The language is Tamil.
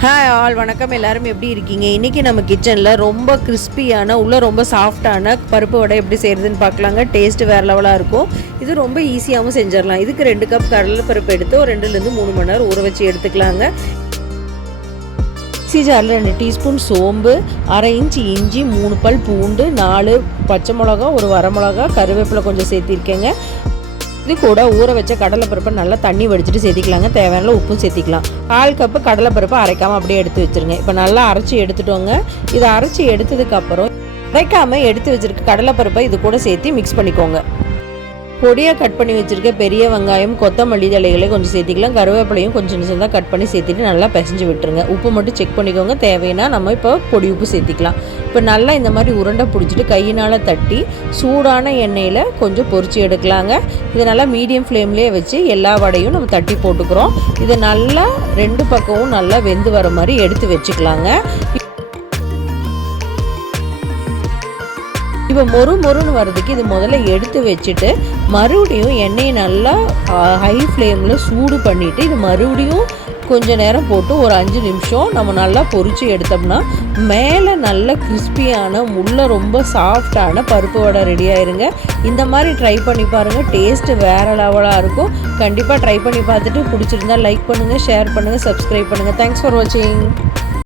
ஹாய் ஆல் வணக்கம். எல்லாரும் எப்படி இருக்கீங்க? இன்றைக்கி நம்ம கிச்சனில் ரொம்ப கிறிஸ்பியான உள்ளே ரொம்ப சாஃப்டான பருப்பு வடை எப்படி செய்கிறதுன்னு பார்க்கலாங்க. டேஸ்ட்டு வேறு லெவலாக இருக்கும். இது ரொம்ப ஈஸியாகவும் செஞ்சிடலாம். இதுக்கு ரெண்டு கப் கடலை பருப்பு எடுத்து ஒரு ரெண்டுலேருந்து மூணு மணி நேரம் ஊற வச்சு எடுத்துக்கலாங்க. மிக்ஸி ஜாரில் ரெண்டு டீஸ்பூன் சோம்பு அரை இன்ச்சு இஞ்சி மூணு பல் பூண்டு நாலு பச்சை மிளகா ஒரு வரமிளகா கருவேப்பிலை கொஞ்சம் சேர்த்திருக்கேங்க. இது கூட ஊற வச்ச கடலைப்பருப்பை நல்லா தண்ணி வடிச்சிட்டு சேர்த்திக்கலாங்க தேவையான உப்பும் சேர்த்திக்கலாம். கால் கப்பு கடலைப்பருப்பை அரைக்காமல் அப்படியே எடுத்து வச்சுருங்க. இப்போ நல்லா அரைச்சி எடுத்துட்டோங்க. இதை அரைச்சி எடுத்ததுக்கப்புறம் அரைக்காமல் எடுத்து வச்சிருக்க கடலைப்பருப்பை இது கூட சேர்த்து மிக்ஸ் பண்ணிக்கோங்க. பொடியாக கட் பண்ணி வச்சுருக்க பெரிய வெங்காயம் கொத்தமல்லி தலைகளை கொஞ்சம் சேர்த்திக்கலாம். கருவேப்பிலையும் கொஞ்சம் சின்னதாக கட் பண்ணி சேர்த்துட்டு நல்லா பிசைஞ்சு விட்டுருங்க. உப்பு மட்டும் செக் பண்ணிக்கோங்க. தேவைன்னா நம்ம இப்போ பொடி உப்பு சேர்த்திக்கலாம். இப்போ நல்லா இந்த மாதிரி உருண்டை பிடிச்சிட்டு கையினால் தட்டி சூடான எண்ணெயில் கொஞ்சம் பொறிச்சு எடுக்கலாங்க. இதை நல்லா மீடியம் ஃப்ளேம்லேயே வச்சு எல்லா வடையும் நம்ம தட்டி போட்டுக்கிறோம். இதை நல்லா ரெண்டு பக்கமும் நல்லா வெந்து வர மாதிரி எடுத்து வச்சுக்கலாங்க. இப்போ மொறு மொறுன்னு வர்றதுக்கு இது முதல்ல எடுத்து வச்சுட்டு மறுபடியும் எண்ணெயை நல்லா ஹை ஃப்ளேமில் சூடு பண்ணிவிட்டு இது மறுபடியும் கொஞ்சம் நேரம் போட்டு ஒரு அஞ்சு நிமிஷம் நம்ம நல்லா பொறிச்சு எடுத்தோம்னா மேலே நல்ல கிறிஸ்பியான உள்ள ரொம்ப சாஃப்டான பருப்பு வடை ரெடி ஆயிருங்க. இந்த மாதிரி ட்ரை பண்ணி பாருங்கள் டேஸ்ட்டு வேறு லெவலாக இருக்கும். கண்டிப்பாக ட்ரை பண்ணி பார்த்துட்டு பிடிச்சிருந்தா லைக் பண்ணுங்கள் ஷேர் பண்ணுங்கள் சப்ஸ்கிரைப் பண்ணுங்கள் தேங்க்ஸ் ஃபார் வாட்சிங்